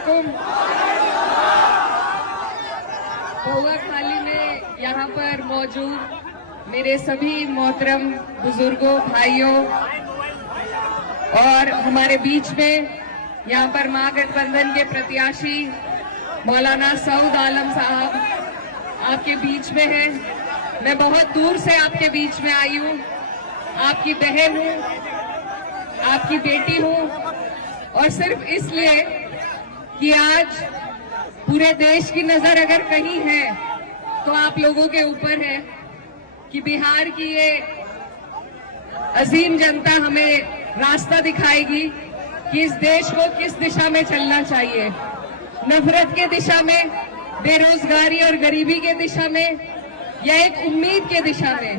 वालेकुम। पौवा खाली में यहाँ पर मौजूद मेरे सभी मोहतरम बुजुर्गों, भाइयों और हमारे बीच में यहाँ पर महागठबंधन के प्रत्याशी मौलाना सऊद आलम साहब आपके बीच में हैं। मैं बहुत दूर से आपके बीच में आई हूँ, आपकी बहन हूँ, आपकी बेटी हूँ, और सिर्फ इसलिए कि आज पूरे देश की नजर अगर कहीं है तो आप लोगों के ऊपर है कि बिहार की ये अजीम जनता हमें रास्ता दिखाएगी कि इस देश को किस दिशा में चलना चाहिए। नफरत के दिशा में, बेरोजगारी और गरीबी के दिशा में, या एक उम्मीद के दिशा में।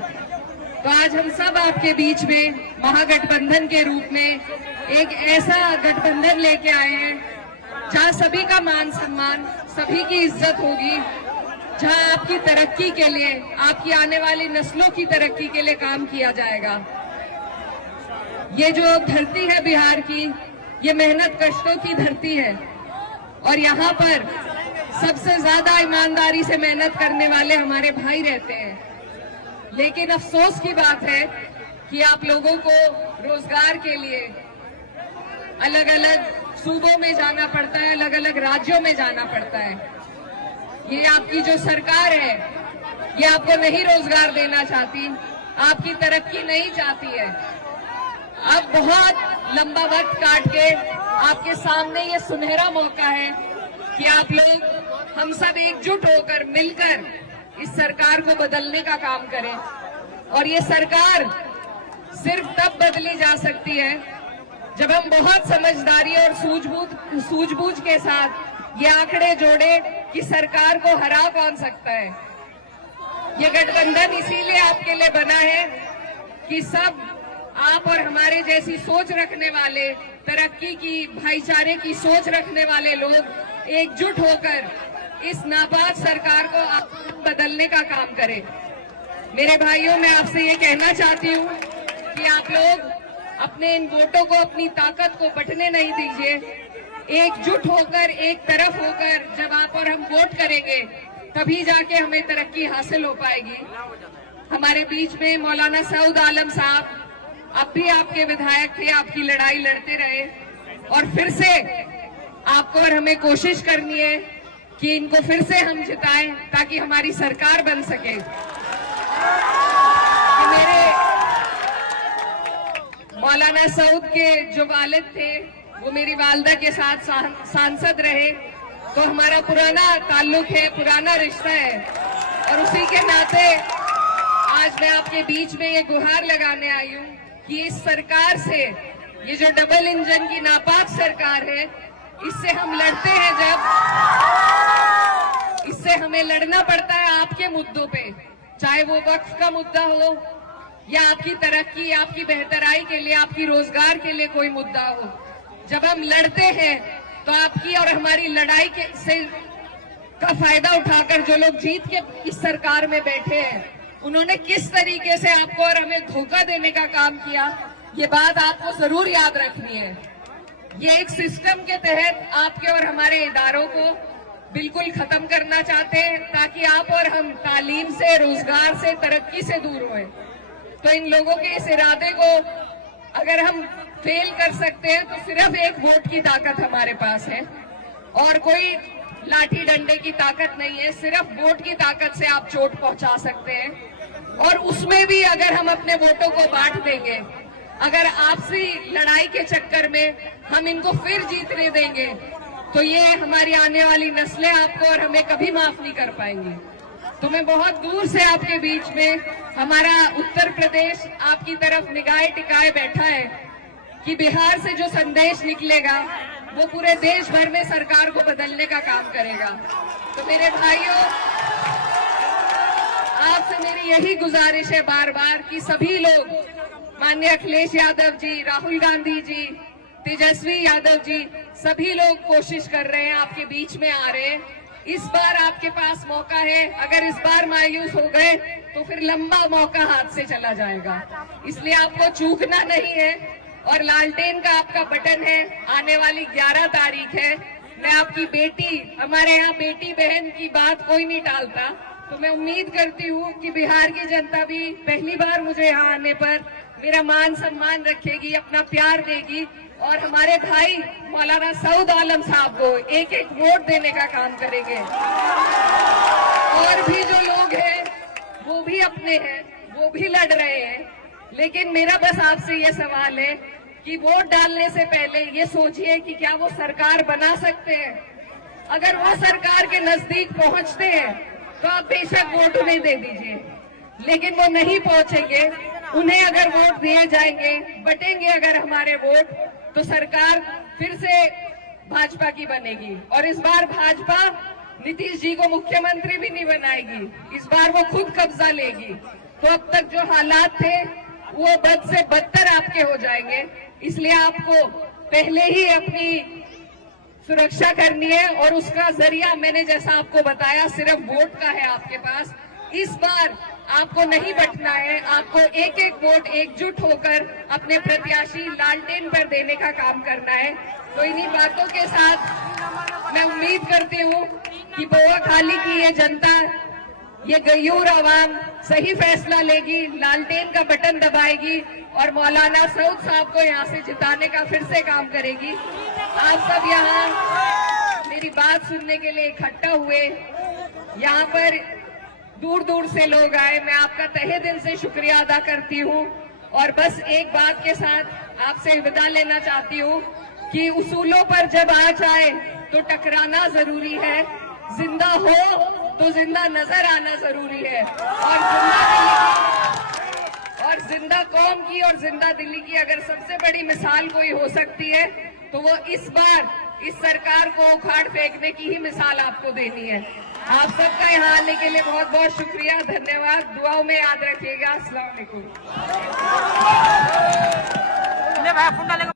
तो आज हम सब आपके बीच में महागठबंधन के रूप में एक ऐसा गठबंधन लेके आए हैं जहां सभी का मान सम्मान, सभी की इज्जत होगी, जहां आपकी तरक्की के लिए, आपकी आने वाली नस्लों की तरक्की के लिए काम किया जाएगा। ये जो धरती है बिहार की, ये मेहनत कष्टों की धरती है और यहाँ पर सबसे ज्यादा ईमानदारी से मेहनत करने वाले हमारे भाई रहते हैं। लेकिन अफसोस की बात है कि आप लोगों को रोजगार के लिए अलग अलग सूबों में जाना पड़ता है, अलग अलग राज्यों में जाना पड़ता है। ये आपकी जो सरकार है, ये आपको नहीं रोजगार देना चाहती, आपकी तरक्की नहीं चाहती है। अब बहुत लंबा वक्त काट के आपके सामने ये सुनहरा मौका है कि आप लोग, हम सब एकजुट होकर मिलकर इस सरकार को बदलने का काम करें। और ये सरकार सिर्फ तब बदली जा सकती है जब हम बहुत समझदारी और सूझबूझ के साथ ये आंकड़े जोड़े कि सरकार को हरा कौन सकता है। ये गठबंधन इसीलिए आपके लिए बना है कि सब आप और हमारे जैसी सोच रखने वाले, तरक्की की, भाईचारे की सोच रखने वाले लोग एकजुट होकर इस नापाक सरकार को बदलने का काम करें। मेरे भाइयों, मैं आपसे ये कहना चाहती हूँ कि आप लोग अपने इन वोटों को, अपनी ताकत को बंटने नहीं दीजिए। एकजुट होकर, एक तरफ होकर जब आप और हम वोट करेंगे तभी जाके हमें तरक्की हासिल हो पाएगी। हमारे बीच में मौलाना सऊद आलम साहब, अब भी आपके विधायक थे, आपकी लड़ाई लड़ते रहे और फिर से आपको और हमें कोशिश करनी है कि इनको फिर से हम जिताएं ताकि हमारी सरकार बन सके। कि मेरे मौलाना सऊद के जो वालिद थे वो मेरी वालदा के साथ सांसद रहे, तो हमारा पुराना ताल्लुक है, पुराना रिश्ता है और उसी के नाते आज मैं आपके बीच में ये गुहार लगाने आई हूँ कि इस सरकार से, ये जो डबल इंजन की नापाक सरकार है, इससे हम लड़ते हैं जब इससे हमें लड़ना पड़ता है आपके मुद्दों पे, चाहे वो वक्फ का मुद्दा हो या आपकी तरक्की, आपकी बेहतराई के लिए, आपकी रोजगार के लिए कोई मुद्दा हो। जब हम लड़ते हैं तो आपकी और हमारी लड़ाई का फायदा उठाकर जो लोग जीत के इस सरकार में बैठे हैं, उन्होंने किस तरीके से आपको और हमें धोखा देने का काम किया, ये बात आपको जरूर याद रखनी है। ये एक सिस्टम के तहत आपके और हमारे इदारों को बिल्कुल खत्म करना चाहते हैं ताकि आप और हम तालीम से, रोजगार से, तरक्की से दूर हों। तो इन लोगों के इस इरादे को अगर हम फेल कर सकते हैं तो सिर्फ एक वोट की ताकत हमारे पास है और कोई लाठी डंडे की ताकत नहीं है। सिर्फ वोट की ताकत से आप चोट पहुंचा सकते हैं और उसमें भी अगर हम अपने वोटों को बांट देंगे, अगर आपसी लड़ाई के चक्कर में हम इनको फिर जीतने देंगे तो ये हमारी आने वाली नस्लें आपको और हमें कभी माफ नहीं कर पाएंगी। तो मैं बहुत दूर से आपके बीच में, हमारा उत्तर प्रदेश आपकी तरफ निगाहें टिकाए बैठा है कि बिहार से जो संदेश निकलेगा वो पूरे देश भर में सरकार को बदलने का काम करेगा। तो मेरे भाइयों, आपसे मेरी यही गुजारिश है बार बार कि सभी लोग, माननीय अखिलेश यादव जी, राहुल गांधी जी, तेजस्वी यादव जी, सभी लोग कोशिश कर रहे हैं, आपके बीच में आ रहे हैं। इस बार आपके पास मौका है। अगर इस बार मायूस हो गए तो फिर लंबा मौका हाथ से चला जाएगा, इसलिए आपको चूकना नहीं है। और लालटेन का आपका बटन है, आने वाली 11 तारीख है, मैं आपकी बेटी, हमारे यहाँ बेटी बहन की बात कोई नहीं टालता, तो मैं उम्मीद करती हूँ कि बिहार की जनता भी पहली बार मुझे यहाँ आने पर मेरा मान सम्मान रखेगी, अपना प्यार देगी और हमारे भाई मौलाना सऊद आलम साहब को एक एक वोट देने का काम करेंगे। और भी जो लोग हैं वो भी अपने हैं, वो भी लड़ रहे हैं, लेकिन मेरा बस आपसे ये सवाल है कि वोट डालने से पहले ये सोचिए कि क्या वो सरकार बना सकते हैं। अगर वो सरकार के नजदीक पहुंचते हैं तो आप बेशक वोट उन्हें दे दीजिए, लेकिन वो नहीं पहुंचेंगे, उन्हें अगर वोट दिए जाएंगे, बटेंगे अगर हमारे वोट, तो सरकार फिर से भाजपा की बनेगी और इस बार भाजपा नीतीश जी को मुख्यमंत्री भी नहीं बनाएगी, इस बार वो खुद कब्जा लेगी। तो अब तक जो हालात थे वो बद से बदतर आपके हो जाएंगे, इसलिए आपको पहले ही अपनी सुरक्षा करनी है और उसका जरिया मैंने जैसा आपको बताया सिर्फ वोट का है आपके पास। इस बार आपको नहीं बटना है, आपको एक एक वोट एकजुट होकर अपने प्रत्याशी लालटेन पर देने का काम करना है। तो इन्हीं बातों के साथ मैं उम्मीद करती हूँ कि बोआखाली की ये जनता, ये गयूर आवाम सही फैसला लेगी, लालटेन का बटन दबाएगी और मौलाना सऊद साहब को यहाँ से जिताने का फिर से काम करेगी। आप सब यहाँ मेरी बात सुनने के लिए इकट्ठा हुए, यहाँ पर दूर दूर से लोग आए, मैं आपका तहे दिल से शुक्रिया अदा करती हूँ। और बस एक बात के साथ आपसे विदा लेना चाहती हूँ कि उसूलों पर जब आ जाए तो टकराना जरूरी है, जिंदा हो तो जिंदा नजर आना जरूरी है। और जिंदा कौम की और जिंदा दिल्ली की अगर सबसे बड़ी मिसाल कोई हो सकती है तो वो इस बार इस सरकार को उखाड़ फेंकने की ही मिसाल आपको देनी है। आप सबका यहाँ आने के लिए बहुत बहुत शुक्रिया, धन्यवाद। दुआओं में याद रखिएगा। अस्सलाम वालेकुम।